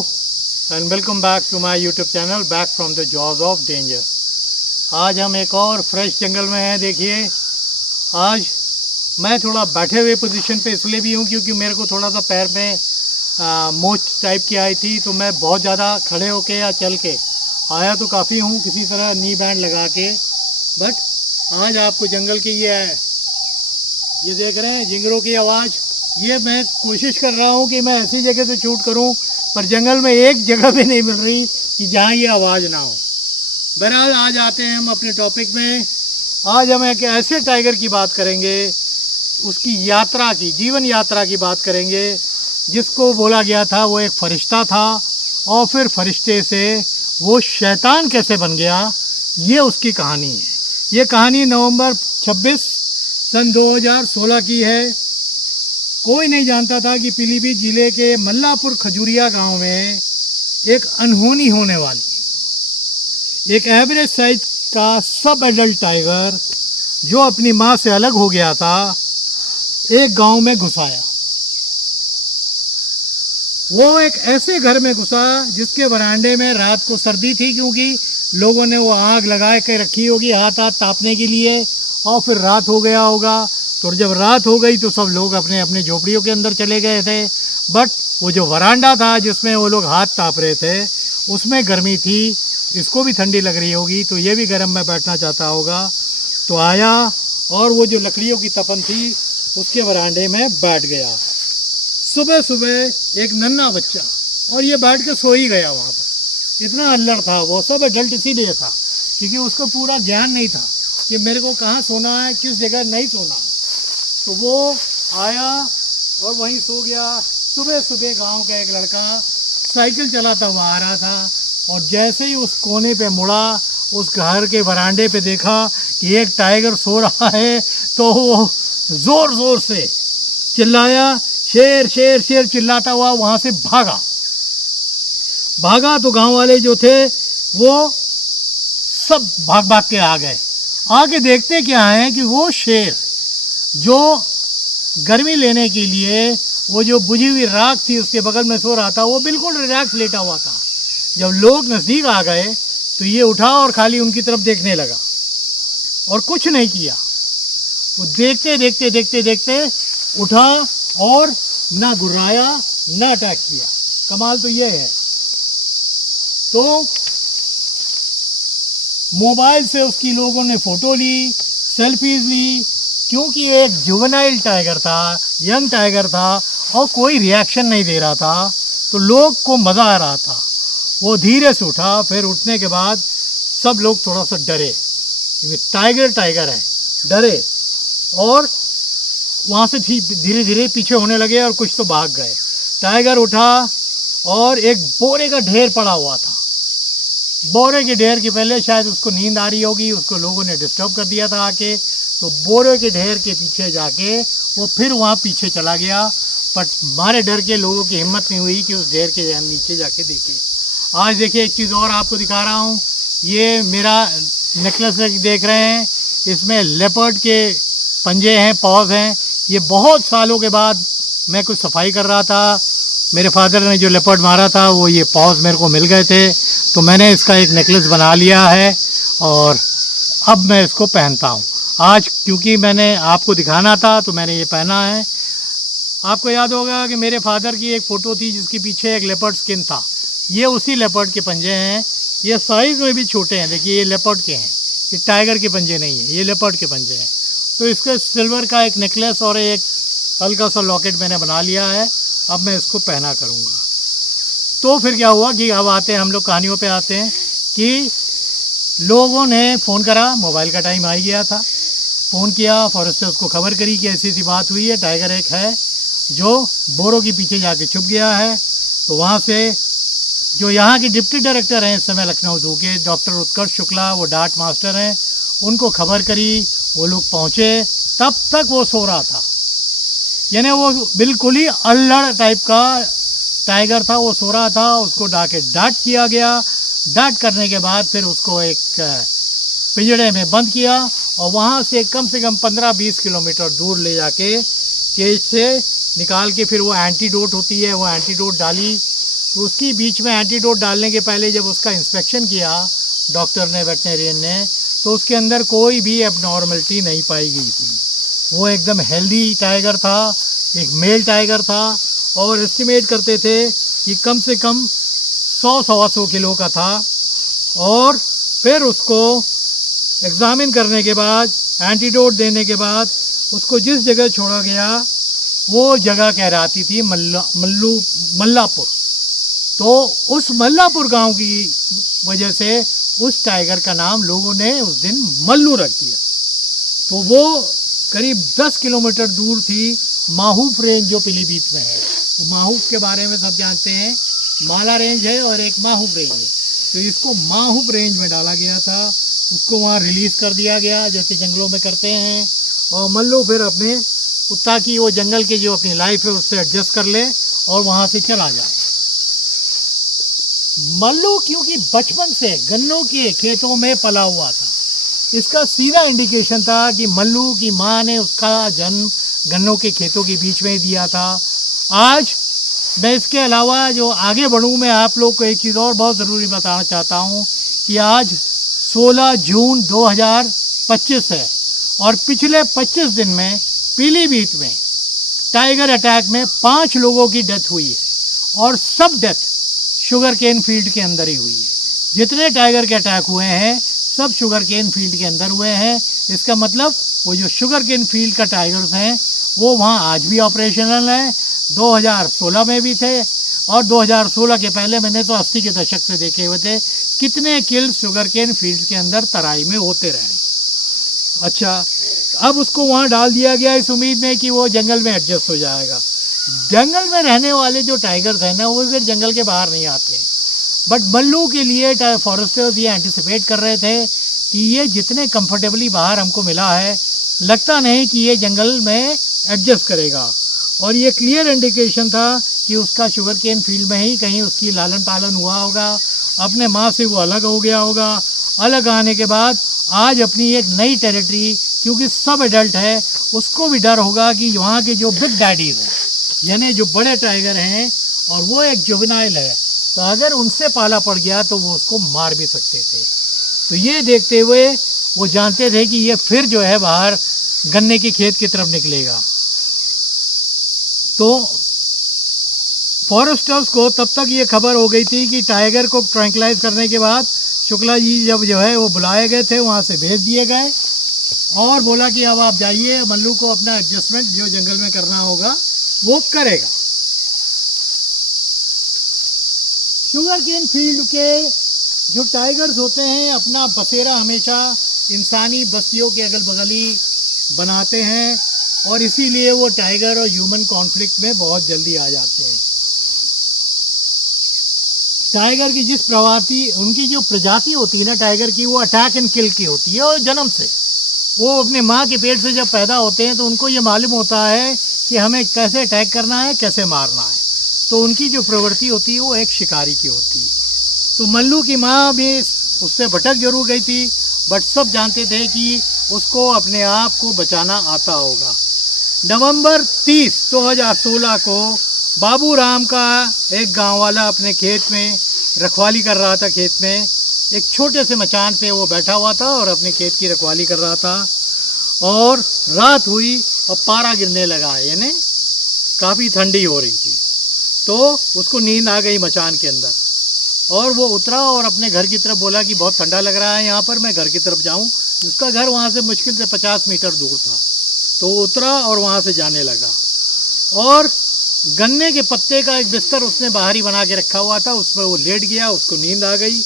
And welcome back to my YouTube channel back from the jaws of danger. आज हम एक और fresh जंगल में हैं। देखिए, आज मैं थोड़ा बैठे हुए पोजीशन पे इसलिए भी हूँ क्योंकि मेरे को थोड़ा सा पैर में मोच टाइप की आई थी, तो मैं बहुत ज़्यादा खड़े होके या चल के आया तो काफ़ी हूँ किसी तरह नी बैंड लगा के। बट आज आपको जंगल की ये देख रहे हैं जिंगरों की आवाज़, ये मैं कोशिश कर रहा हूँ कि मैं ऐसी जगह से शूट करूँ, पर जंगल में एक जगह भी नहीं मिल रही कि जहाँ ये आवाज़ ना हो। बहरहाल आज आते हैं हम अपने टॉपिक में। आज हम एक ऐसे टाइगर की बात करेंगे, उसकी यात्रा की, जीवन यात्रा की बात करेंगे, जिसको बोला गया था वो एक फरिश्ता था और फिर फरिश्ते से वो शैतान कैसे बन गया, ये उसकी कहानी है। ये कहानी नवंबर 26 सन 2016 की है। कोई नहीं जानता था कि पीलीभीत जिले के मल्लापुर खजूरिया गांव में एक अनहोनी होने वाली। एक एवरेज साइज का सब एडल्ट टाइगर जो अपनी मां से अलग हो गया था, एक गांव में घुस आया। वो एक ऐसे घर में घुसा जिसके वरांडे में रात को सर्दी थी, क्योंकि लोगों ने वो आग लगा के रखी होगी हाथ तापने के लिए, और फिर रात हो गया होगा। तो जब रात हो गई तो सब लोग अपने अपने झोपड़ियों के अंदर चले गए थे। बट वो जो वरांडा था जिसमें वो लोग हाथ ताप रहे थे, उसमें गर्मी थी। इसको भी ठंडी लग रही होगी, तो ये भी गर्म में बैठना चाहता होगा। तो आया और वो जो लकड़ियों की तपन थी उसके वरांडे में बैठ गया। सुबह सुबह एक नन्हा बच्चा, और ये बैठ के सो ही गया वहाँ पर। इतना अल्लड़ था वो। सब एडल्ट इसीलिए था क्योंकि उसको पूरा ज्ञान नहीं था कि मेरे को कहाँ सोना है, किस जगह नहीं सोना है। तो वो आया और वहीं सो गया। सुबह सुबह गांव का एक लड़का साइकिल चलाता हुआ आ रहा था, और जैसे ही उस कोने पे मुड़ा, उस घर के वरांडे पे देखा कि एक टाइगर सो रहा है, तो वो ज़ोर ज़ोर से चिल्लाया, शेर शेर शेर चिल्लाता हुआ वहाँ से भागा। तो गांव वाले जो थे वो सब भाग भाग के आ गए। आगे देखते क्या है कि वो शेर जो गर्मी लेने के लिए वो जो बुझी हुई राख थी उसके बगल में सो रहा था, वो बिल्कुल रिलैक्स लेटा हुआ था। जब लोग नज़दीक आ गए तो ये उठा और खाली उनकी तरफ देखने लगा और कुछ नहीं किया। वो देखते देखते देखते देखते उठा और ना गुर्राया ना अटैक किया। कमाल तो ये है। तो मोबाइल से उसकी लोगों ने फ़ोटो ली, सेल्फीज ली, क्योंकि एक जुवेनाइल टाइगर था, यंग टाइगर था, और कोई रिएक्शन नहीं दे रहा था, तो लोग को मज़ा आ रहा था। वो धीरे से उठा। फिर उठने के बाद सब लोग थोड़ा सा डरे, क्योंकि टाइगर है, डरे, और वहाँ से धीरे धीरे पीछे होने लगे और कुछ तो भाग गए। टाइगर उठा और एक बोरे का ढेर पड़ा हुआ था। बोरे के ढेर के पहले शायद उसको नींद आ रही होगी, उसको लोगों ने डिस्टर्ब कर दिया था आके, तो बोरे के ढेर के पीछे जाके वो फिर वहाँ पीछे चला गया। बट मारे डर के लोगों की हिम्मत नहीं हुई कि उस ढेर के नीचे जाके देखे। आज देखिए एक चीज़ और आपको दिखा रहा हूँ। ये मेरा नेकलेस देख रहे हैं, इसमें लेपर्ड के पंजे हैं, पॉज हैं। ये बहुत सालों के बाद मैं कुछ सफाई कर रहा था, मेरे फादर ने जो लेपर्ड मारा था वो ये पॉज मेरे को मिल गए थे, तो मैंने इसका एक नेकलेस बना लिया है और अब मैं इसको पहनता हूँ। आज क्योंकि मैंने आपको दिखाना था तो मैंने ये पहना है। आपको याद होगा कि मेरे फादर की एक फ़ोटो थी जिसके पीछे एक लेपर्ड स्किन था। ये उसी लेपर्ड के पंजे हैं। ये साइज़ में भी छोटे हैं, देखिए ये लेपर्ड के हैं, ये टाइगर के पंजे नहीं है, ये लेपर्ड के पंजे हैं। तो इसके सिल्वर का एक नेकलेस और एक हल्का सा लॉकेट मैंने बना लिया है। अब मैं इसको पहना करूँगा। तो फिर क्या हुआ कि अब आते हैं हम लोग कहानियों पे आते हैं कि लोगों ने फ़ोन करा, मोबाइल का टाइम आ ही गया था। फ़ोन किया, फॉरेस्ट से उसको खबर करी कि ऐसी ऐसी बात हुई है, टाइगर एक है जो बोरों के पीछे जाके छुप गया है। तो वहाँ से जो यहाँ के डिप्टी डायरेक्टर हैं इस समय लखनऊ ज़ू के, डॉक्टर उत्कर्ष शुक्ला, वो डार्ट मास्टर हैं, उनको खबर करी, वो लोग पहुँचे। तब तक वो सो रहा था, यानी वो बिल्कुल ही अल्लड़ टाइप का टाइगर था, वो सो रहा था। उसको डांट किया गया। डांट करने के बाद फिर उसको एक पिंजड़े में बंद किया और वहाँ से कम 15-20 किलोमीटर दूर ले जाके केज से निकाल के फिर वो एंटीडोट होती है, वो एंटीडोट डाली तो उसकी बीच में एंटीडोट डालने के पहले जब उसका इंस्पेक्शन किया डॉक्टर ने, वेटनरियन ने, तो उसके अंदर कोई भी एबनॉर्मलिटी नहीं पाई गई थी। वो एकदम हेल्दी टाइगर था, एक मेल टाइगर था, और एस्टिमेट करते थे कि कम से कम 100-125 किलो का था। और फिर उसको एग्ज़ामिन करने के बाद, एंटीडोट देने के बाद, उसको जिस जगह छोड़ा गया वो जगह कहलाती थी मल्लापुर। तो उस मल्लापुर गांव की वजह से उस टाइगर का नाम लोगों ने उस दिन मल्लू रख दिया। तो वो करीब 10 किलोमीटर दूर थी माहूफ रेंज, जो पीलीभीत में है। तो माहूफ के बारे में सब जानते हैं, माला रेंज है और एक माहूफ रेंज है। तो इसको माहूफ रेंज में डाला गया था, उसको वहाँ रिलीज़ कर दिया गया जैसे जंगलों में करते हैं। और मल्लू फिर अपने ताकि वो जंगल की जो अपनी लाइफ है उससे एडजस्ट कर ले और वहाँ से चला जाए। मल्लू क्योंकि बचपन से गन्नों के खेतों में पला हुआ था, इसका सीधा इंडिकेशन था कि मल्लू की माँ ने उसका जन्म गन्नों के खेतों के बीच में ही दिया था। आज मैं इसके अलावा जो आगे बढ़ूँ, मैं आप लोग को एक चीज़ और बहुत ज़रूरी बताना चाहता हूँ कि आज 16 जून 2025 है और पिछले 25 दिन में पीलीभीत में टाइगर अटैक में 5 लोगों की डेथ हुई है और सब डेथ शुगर केन फील्ड के अंदर ही हुई है। जितने टाइगर के अटैक हुए हैं सब शुगर केन फील्ड के अंदर हुए हैं। इसका मतलब वो जो शुगर केन फील्ड का टाइगर्स हैं वो वहाँ आज भी ऑपरेशनल हैं, 2016 में भी थे, और 2016 के पहले मैंने तो 80 के दशक से देखे हुए थे कितने किल शुगर केन फील्ड के अंदर तराई में होते रहे। अच्छा, अब उसको वहाँ डाल दिया गया इस उम्मीद में कि वो जंगल में एडजस्ट हो जाएगा। जंगल में रहने वाले जो टाइगर्स हैं ना वो फिर जंगल के बाहर नहीं आते। बट मल्लू के लिए फॉरेस्टर्स ये एंटिसिपेट कर रहे थे कि ये जितने कंफर्टेबली बाहर हमको मिला है, लगता नहीं कि ये जंगल में एडजस्ट करेगा। और ये क्लियर इंडिकेशन था कि उसका शुगर केन फील्ड में ही कहीं उसकी लालन पालन हुआ होगा, अपने माँ से वो अलग हो गया होगा। अलग आने के बाद आज अपनी एक नई टेरिटरी, क्योंकि सब एडल्ट है, उसको भी डर होगा कि वहाँ के जो बिग डैडीज हैं यानी जो बड़े टाइगर हैं और वो एक जुवेनाइल है, तो अगर उनसे पाला पड़ गया तो वो उसको मार भी सकते थे। तो ये देखते हुए वो जानते थे कि ये फिर जो है बाहर गन्ने के खेत की तरफ निकलेगा। तो फॉरेस्टर्स को तब तक ये खबर हो गई थी कि टाइगर को ट्रैंक्लाइज करने के बाद शुक्ला जी जब जो है वो बुलाए गए थे, वहाँ से भेज दिए गए और बोला कि अब आप जाइए, मल्लू को अपना एडजस्टमेंट जो जंगल में करना होगा वो करेगा। शुगर केन फील्ड के जो टाइगर्स होते हैं अपना बसेरा हमेशा इंसानी बस्तियों के अगल बगल ही बनाते हैं और इसीलिए वो टाइगर और ह्यूमन कॉन्फ्लिक्ट में बहुत जल्दी आ जाते हैं। टाइगर की जिस प्रवासी उनकी जो प्रजाति होती है ना टाइगर की, वो अटैक एंड किल की होती है। और जन्म से वो अपने माँ के पेट से जब पैदा होते हैं तो उनको ये मालूम होता है कि हमें कैसे अटैक करना है, कैसे मारना है। तो उनकी जो प्रवृत्ति होती है वो एक शिकारी की होती है। तो मल्लू की माँ भी उससे भटक जरूर गई थी, बट सब जानते थे कि उसको अपने आप को बचाना आता होगा। नवंबर 30, 2016 को बाबू राम का एक गांव वाला अपने खेत में रखवाली कर रहा था। खेत में एक छोटे से मचान पे वो बैठा हुआ था और अपने खेत की रखवाली कर रहा था। और रात हुई और पारा गिरने लगा, यानी काफ़ी ठंडी हो रही थी। तो उसको नींद आ गई मचान के अंदर और वो उतरा और अपने घर की तरफ बोला कि बहुत ठंडा लग रहा है यहाँ पर, मैं घर की तरफ जाऊँ। उसका घर वहाँ से मुश्किल से 50 मीटर दूर था। तो वो उतरा और वहाँ से जाने लगा और गन्ने के पत्ते का एक बिस्तर उसने बाहर ही बना के रखा हुआ था, उसमें वो लेट गया, उसको नींद आ गई।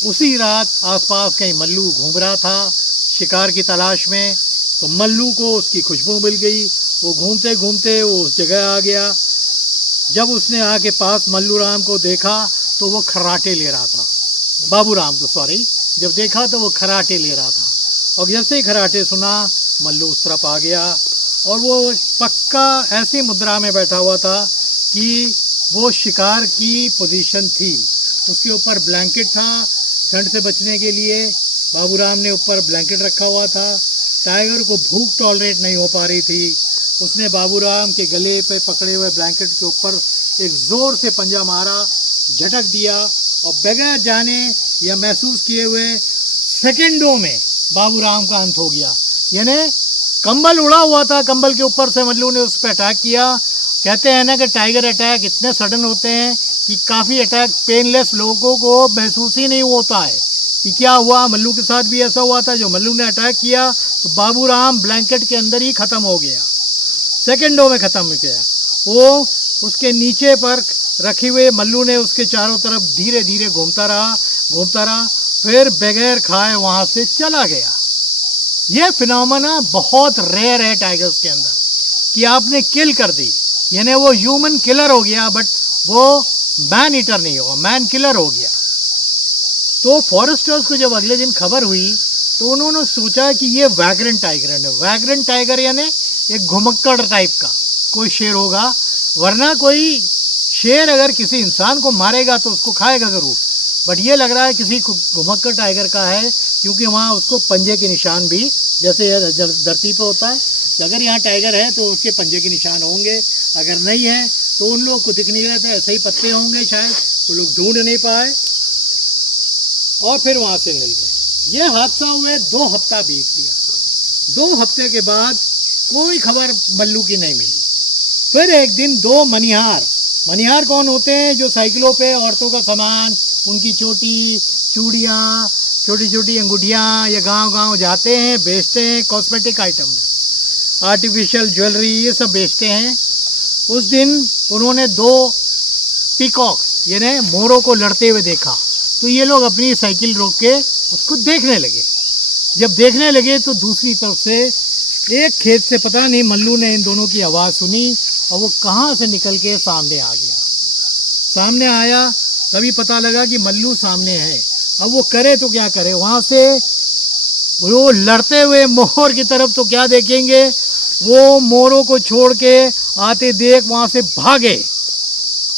उसी रात आसपास कहीं मल्लू घूम रहा था शिकार की तलाश में, तो मल्लू को उसकी खुशबू मिल गई। वो घूमते घूमते वो उस जगह आ गया। जब उसने आके पास मल्लू राम को देखा तो वो खर्राटे ले रहा था, बाबू राम को सॉरी, जब देखा तो वो खर्राटे ले रहा था। और जैसे ही खर्राटे सुना मल्लू उस तरफ आ गया और वो पक्का ऐसी मुद्रा में बैठा हुआ था कि वो शिकार की पोजीशन थी। उसके ऊपर ब्लैंकेट था ठंड से बचने के लिए, बाबू राम ने ऊपर ब्लैंकेट रखा हुआ था। टाइगर को भूख टॉलरेट नहीं हो पा रही थी। उसने बाबू राम के गले पे पकड़े हुए ब्लैंकेट के ऊपर एक ज़ोर से पंजा मारा झटक दिया और बगैर जाने या महसूस किए हुए सेकंडों में बाबूराम का अंत हो गया। यानी कंबल उड़ा हुआ था, कंबल के ऊपर से मल्लू ने उस पर अटैक किया। कहते हैं ना कि टाइगर अटैक इतने सडन होते हैं कि काफ़ी अटैक पेनलेस लोगों को महसूस ही नहीं होता है कि क्या हुआ। मल्लू के साथ भी ऐसा हुआ था। जो मल्लू ने अटैक किया तो बाबूराम ब्लैंकेट के अंदर ही ख़त्म हो गया, सेकंडों में ख़त्म हो गया। वो उसके नीचे पर रखे हुए मल्लू ने उसके चारों तरफ धीरे धीरे घूमता रहा, फिर बगैर खाए वहाँ से चला गया। ये फिनोमेना बहुत रेयर है टाइगर्स के अंदर कि आपने किल कर दी, यानी वो ह्यूमन किलर हो गया बट वो मैन ईटर नहीं हुआ, मैन किलर हो गया। तो फॉरेस्टर्स को जब अगले दिन खबर हुई तो उन्होंने सोचा कि ये वैग्रेंट टाइगर है। वैग्रेंट टाइगर यानी एक घुमक्कड़ टाइप का कोई शेर होगा, वरना कोई शेर अगर किसी इंसान को मारेगा तो उसको खाएगा ज़रूर, बट ये लग रहा है किसी घुमक्कड़ टाइगर का है, क्योंकि वहाँ उसको पंजे के निशान भी जैसे धरती पे होता है, अगर यहाँ टाइगर है तो उसके पंजे के निशान होंगे, अगर नहीं है तो उन लोगों को दिख नहीं रहा था, ऐसे ही पत्ते होंगे शायद, वो लोग ढूंढ नहीं पाए और फिर वहाँ से मिल गए। ये हादसा हुए 2 हफ्ता बीत गया। 2 हफ्ते के बाद कोई खबर मल्लू की नहीं मिली। फिर एक दिन 2 मनिहार कौन होते हैं? जो साइकिलों पे औरतों का सामान, उनकी चोटी, चूड़ियाँ, छोटी छोटी अंगूठियाँ या गांव जाते हैं, बेचते हैं, कॉस्मेटिक आइटम, आर्टिफिशियल ज्वेलरी, ये सब बेचते हैं। उस दिन उन्होंने 2 पीकॉक्स यानी मोरों को लड़ते हुए देखा, तो ये लोग अपनी साइकिल रोक के उसको देखने लगे। जब देखने लगे तो दूसरी तरफ से एक खेत से पता नहीं मल्लू ने इन दोनों की आवाज़ सुनी और वो कहाँ से निकल के सामने आ गया। सामने आया तभी पता लगा कि मल्लू सामने है। अब वो करे तो क्या करे, वहाँ से वो लड़ते हुए मोर की तरफ तो क्या देखेंगे, वो मोरों को छोड़ के आते देख वहाँ से भागे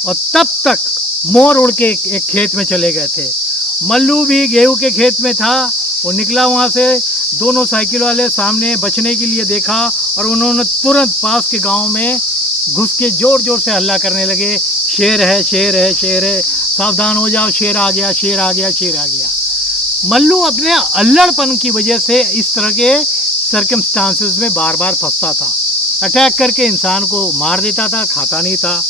और तब तक मोर उड़ के एक खेत में चले गए थे। मल्लू भी गेहूं के खेत में था, वो निकला वहाँ से। दोनों साइकिल वाले सामने बचने के लिए देखा और उन्होंने तुरंत पास के गांव में घुस के जोर जोर से हल्ला करने लगे, शेर है, शेर है, शेर है, सावधान हो जाओ, शेर आ गया, शेर आ गया, शेर आ गया। मल्लू अपने अल्लड़पन की वजह से इस तरह के सर्कमस्टांसेस में बार बार फंसता था, अटैक करके इंसान को मार देता था, खाता नहीं था।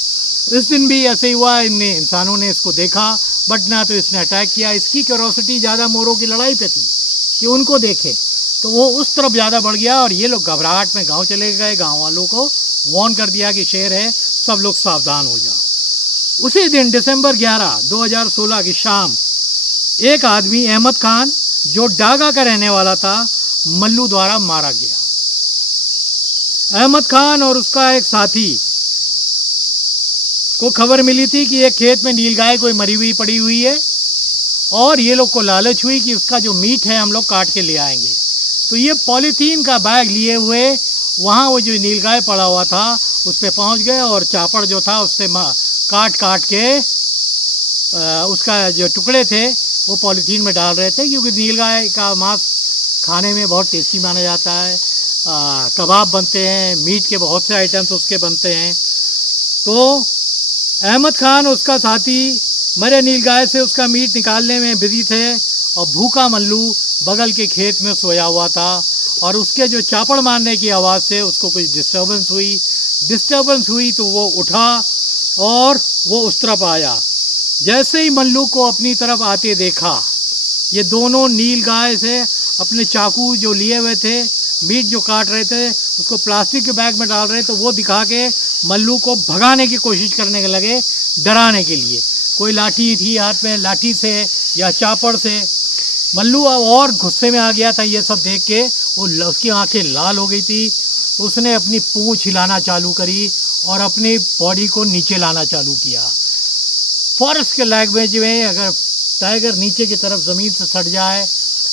इस दिन भी ऐसे ही हुआ, इंसानों ने इसको देखा बट ना तो इसने अटैक किया। इसकी क्यूरोसिटी ज़्यादा मोरों की लड़ाई पे थी कि उनको देखे, तो वो उस तरफ ज़्यादा बढ़ गया और ये लोग घबराहट में गांव चले गए। गांव वालों को वार्न कर दिया कि शेर है, सब लोग सावधान हो जाओ। उसी दिन दिसंबर 11, 2016 की शाम एक आदमी अहमद खान जो डागा का रहने वाला था मल्लू द्वारा मारा गया। अहमद खान और उसका एक साथी को खबर मिली थी कि एक खेत में नीलगाय कोई मरी हुई पड़ी हुई है और ये लोग को लालच हुई कि उसका जो मीट है हम लोग काट के ले आएंगे। तो ये पॉलीथीन का बैग लिए हुए वहाँ वो जो नीलगाय पड़ा हुआ था उस पर पहुँच गए और चापड़ जो था उससे काट के उसका जो टुकड़े थे वो पॉलीथीन में डाल रहे थे, क्योंकि नीलगाय का मांस खाने में बहुत टेस्टी माना जाता है। कबाब बनते हैं, मीट के बहुत से आइटम्स उसके बनते हैं। तो अहमद खान उसका साथी मरे नीलगाय से उसका मीट निकालने में बिजी थे और भूखा मल्लू बगल के खेत में सोया हुआ था और उसके जो चापड़ मारने की आवाज़ से उसको कुछ डिस्टर्बेंस हुई तो वो उठा और वो उस तरफ आया। जैसे ही मल्लू को अपनी तरफ आते देखा, ये दोनों नीलगाय से अपने चाकू जो लिए हुए थे, मीट जो काट रहे थे, उसको प्लास्टिक के बैग में डाल रहे तो वो दिखा के मल्लू को भगाने की कोशिश करने लगे, डराने के लिए। कोई लाठी थी हाथ में, लाठी से या चापड़ से। मल्लू और गुस्से में आ गया था ये सब देख के, वो उसकी आंखें लाल हो गई थी। उसने अपनी पूंछ हिलाना चालू करी और अपनी बॉडी को नीचे लाना चालू किया। फॉरेस्ट के लैंग्वेज में अगर टाइगर नीचे की तरफ ज़मीन से सट जाए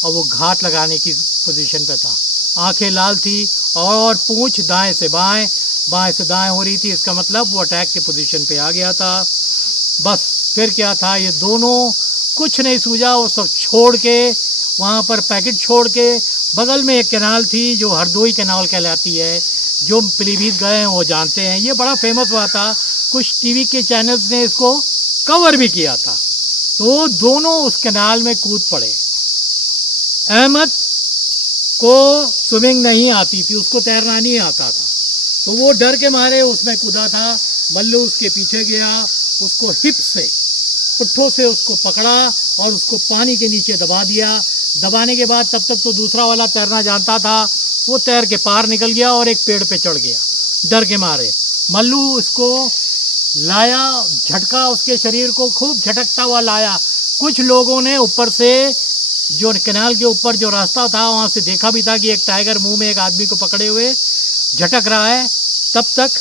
और वो घात लगाने की पोजीशन पे था, आंखें लाल थी और पूंछ दाएं से बाएं, बाएं से दाएं हो रही थी। इसका मतलब वो अटैक के पोजीशन पे आ गया था। बस फिर क्या था, ये दोनों कुछ नहीं सूझा, वो सब छोड़ के वहाँ पर पैकेट छोड़ के बगल में एक कैनाल थी जो हरदोई कैनाल कहलाती है, जो पीलीभीत गए हैं वो जानते हैं। ये बड़ा फेमस हुआ था, कुछ टीवी के चैनल्स ने इसको कवर भी किया था। तो दोनों उस कैनाल में कूद पड़े। अहमद को स्विमिंग नहीं आती थी, उसको तैरना नहीं आता था, तो वो डर के मारे उसमें कूदा था। मल्लू उसके पीछे गया, उसको हिप से, पुट्ठों से उसको पकड़ा और उसको पानी के नीचे दबा दिया। दबाने के बाद तब तक तो दूसरा वाला तैरना जानता था, वो तैर के पार निकल गया और एक पेड़ पे चढ़ गया डर के मारे। मल्लू उसको लाया, झटका उसके शरीर को खूब झटकता हुआ लाया। कुछ लोगों ने ऊपर से, जो कैनाल के ऊपर जो रास्ता था वहाँ से देखा भी था कि एक टाइगर मुंह में एक आदमी को पकड़े हुए झटक रहा है। तब तक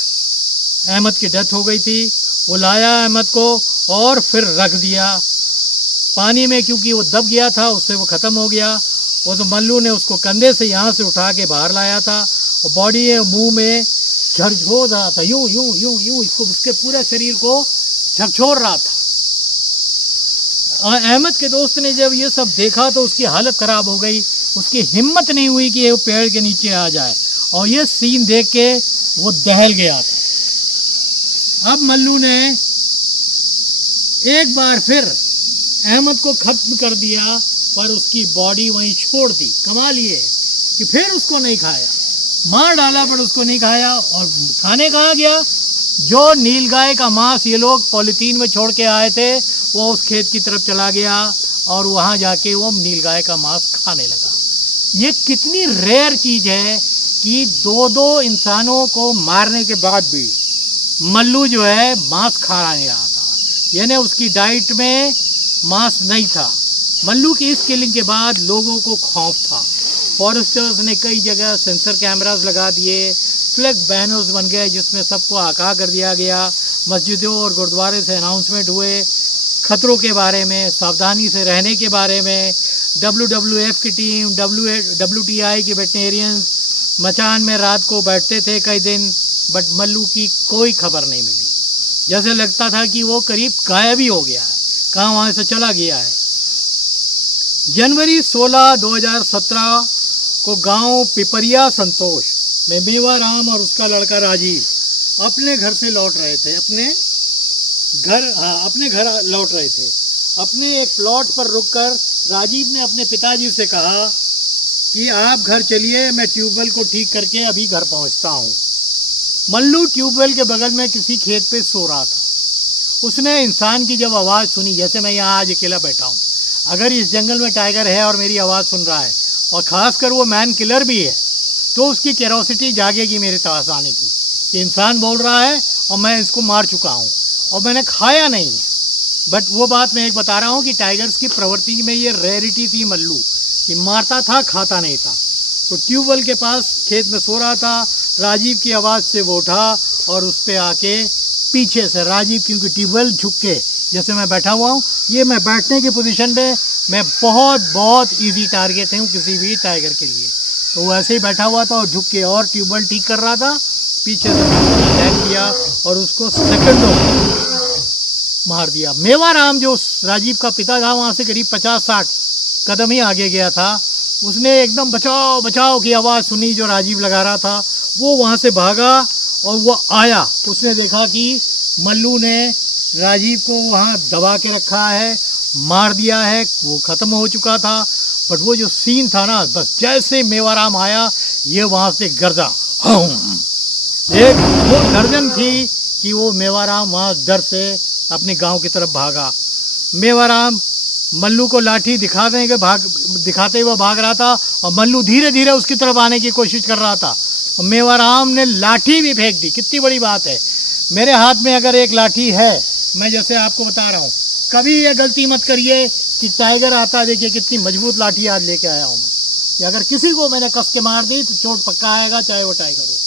अहमद की डेथ हो गई थी। वो लाया अहमद को और फिर रख दिया पानी में, क्योंकि वो दब गया था, उससे वो ख़त्म हो गया। वो तो मल्लू ने उसको कंधे से यहाँ से उठा के बाहर लाया था और बॉडी मुंह में झकझोर रहा था, यूं यूं यूं यूं, इसको उसके पूरे शरीर को झकझोर रहा था। अहमद के दोस्त ने जब ये सब देखा तो उसकी हालत ख़राब हो गई, उसकी हिम्मत नहीं हुई कि वो पेड़ के नीचे आ जाए, और ये सीन देख के वो दहल गया था। अब मल्लू ने एक बार फिर अहमद को ख़त्म कर दिया, पर उसकी बॉडी वहीं छोड़ दी। कमाल ये है कि फिर उसको नहीं खाया, मार डाला पर उसको नहीं खाया। और खाने कहाँ गया? जो नीलगाय का मांस ये लोग पॉलीथीन में छोड़ के आए थे, वो उस खेत की तरफ चला गया और वहाँ जाके वो नीलगाय का मांस खाने लगा। ये कितनी रेयर चीज़ है कि दो दो इंसानों को मारने के बाद भी मल्लू जो है मांस खा नहीं रहा था, यानी उसकी डाइट में मांस नहीं था। मल्लू की इस किलिंग के बाद लोगों को खौफ था। फॉरेस्टर्स ने कई जगह सेंसर कैमरास लगा दिए, फ्लैग बैनर्स बन गए जिसमें सबको आगाह कर दिया गया। मस्जिदों और गुरुद्वारे से अनाउंसमेंट हुए खतरों के बारे में, सावधानी से रहने के बारे में। WWF की टीम, WTI के वेटनेरियंस मचान में रात को बैठते थे कई दिन, बट मल्लू की कोई खबर नहीं मिली। जैसे लगता था कि वो करीब गायब ही हो गया है, कहाँ वहाँ से चला गया है। जनवरी 16, 2017 को गांव पिपरिया संतोष में मेवाराम और उसका लड़का राजीव अपने घर से लौट रहे थे, अपने घर लौट रहे थे। अपने एक प्लॉट पर रुककर राजीव ने अपने पिताजी से कहा कि आप घर चलिए, मैं ट्यूबवेल को ठीक करके अभी घर पहुंचता हूं। मल्लू ट्यूबवेल के बगल में किसी खेत पे सो रहा था। उसने इंसान की जब आवाज़ सुनी, जैसे मैं यहाँ आज अकेला बैठा हूँ, अगर इस जंगल में टाइगर है और मेरी आवाज़ सुन रहा है, और ख़ासकर वो मैन किलर भी है, तो उसकी क्यूरोसिटी जागेगी मेरे पास आने की कि इंसान बोल रहा है और मैं इसको मार चुका हूँ और मैंने खाया नहीं है। बट वो बात मैं एक बता रहा हूँ कि टाइगर्स की प्रवृत्ति में ये रेयरिटी थी मल्लू, कि मारता था खाता नहीं था। तो ट्यूबवेल के पास खेत में सो रहा था, राजीव की आवाज़ से वो उठा और उस पर आके पीछे से राजीव, क्योंकि ट्यूबवेल झुक के जैसे मैं बैठा हुआ हूँ, ये मैं बैठने की पोजीशन पे मैं बहुत इजी टारगेट हूँ किसी भी टाइगर के लिए। तो वो ऐसे ही बैठा हुआ था और झुक के और ट्यूबवेल ठीक कर रहा था, पीछे से अटैक किया और उसको सेकंडों मार दिया। मेवाराम जो राजीव का पिता था, वहाँ से करीब 50-60 कदम ही आगे गया था। उसने एकदम बचाओ बचाओ की आवाज़ सुनी जो राजीव लगा रहा था, वो वहाँ से भागा और वो आया। उसने देखा कि मल्लू ने राजीव को वहाँ दबा के रखा है, मार दिया है, वो ख़त्म हो चुका था। बट वो जो सीन था ना, बस जैसे मेवाराम आया, ये वहाँ से गर्जा, एक वो गर्जन थी कि वो मेवाराम वहाँ डर से अपने गांव की तरफ भागा। मेवाराम मल्लू को लाठी दिखाते हुए भाग रहा था और मल्लू धीरे धीरे उसकी तरफ आने की कोशिश कर रहा था। और मेवाराम ने लाठी भी फेंक दी। कितनी बड़ी बात है, मेरे हाथ में अगर एक लाठी है, मैं जैसे आपको बता रहा हूँ, कभी ये गलती मत करिए कि टाइगर आता है, देखिए कितनी मजबूत लाठी आज लेके आया हूँ मैं, कि अगर किसी को मैंने कस के मार दी तो चोट पक्का आएगा, चाहे वो टाइगर हो।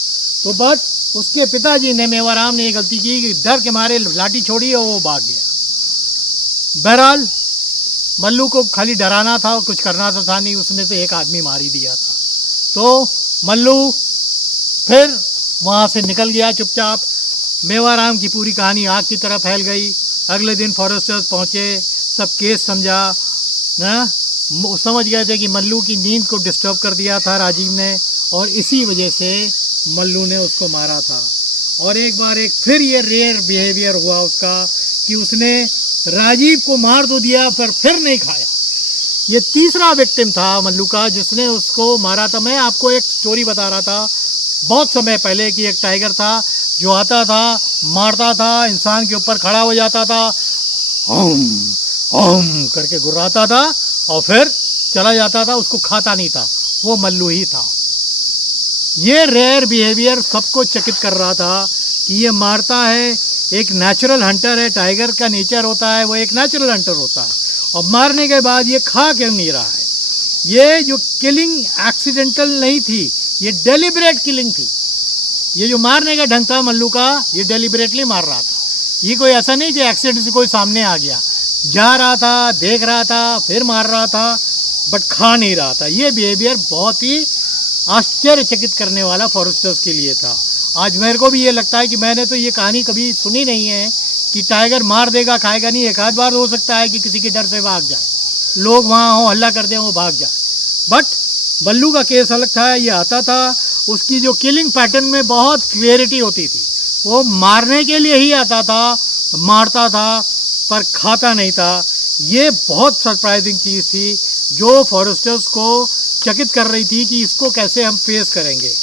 तो बट उसके पिताजी ने, मेवाराम ने ये गलती की कि डर के मारे लाठी छोड़ी और वो भाग गया। बहरहाल मल्लू को खाली डराना था और कुछ करना था नहीं, उसने तो एक आदमी मार ही दिया था। तो मल्लू फिर वहाँ से निकल गया चुपचाप। मेवाराम की पूरी कहानी आग की तरह फैल गई। अगले दिन फॉरेस्टर्स पहुँचे, सब केस समझा ना, समझ गए थे कि मल्लू की नींद को डिस्टर्ब कर दिया था राजीव ने, और इसी वजह से मल्लू ने उसको मारा था। और एक बार फिर ये रेयर बिहेवियर हुआ उसका कि उसने राजीव को मार तो दिया पर फिर नहीं खाया। ये तीसरा विक्टिम था मल्लू का जिसने उसको मारा था। मैं आपको एक स्टोरी बता रहा था बहुत समय पहले कि एक टाइगर था जो आता था, मारता था, इंसान के ऊपर खड़ा हो जाता था, हम करके गुर्राता था और फिर चला जाता था, उसको खाता नहीं था। वो मल्लू ही था। ये रेयर बिहेवियर सबको चकित कर रहा था कि ये मारता है, एक नेचुरल हंटर है। टाइगर का नेचर होता है, वो एक नेचुरल हंटर होता है, और मारने के बाद ये खा क्यों नहीं रहा है। ये जो किलिंग एक्सीडेंटल नहीं थी, ये डेलिब्रेट किलिंग थी। ये जो मारने का ढंग था मल्लू का, ये डेलिब्रेटली मार रहा था। ये कोई ऐसा नहीं कि एक्सीडेंट से कोई सामने आ गया, जा रहा था, देख रहा था, फिर मार रहा था, बट खा नहीं रहा था। ये बिहेवियर बहुत ही आश्चर्यचकित करने वाला फॉरेस्टर्स के लिए था। आज मेरे को भी ये लगता है कि मैंने तो ये कहानी कभी सुनी नहीं है कि टाइगर मार देगा खाएगा नहीं। एक आध बार हो सकता है कि किसी के डर से भाग जाए, लोग वहाँ हो हल्ला कर दें वो भाग जाए, बट बल्लू का केस अलग था। ये आता था, उसकी जो किलिंग पैटर्न में बहुत क्लियरिटी होती थी। वो मारने के लिए ही आता था, मारता था पर खाता नहीं था। ये बहुत सरप्राइजिंग चीज़ थी जो फॉरेस्टर्स को चकित कर रही थी कि इसको कैसे हम फेस करेंगे।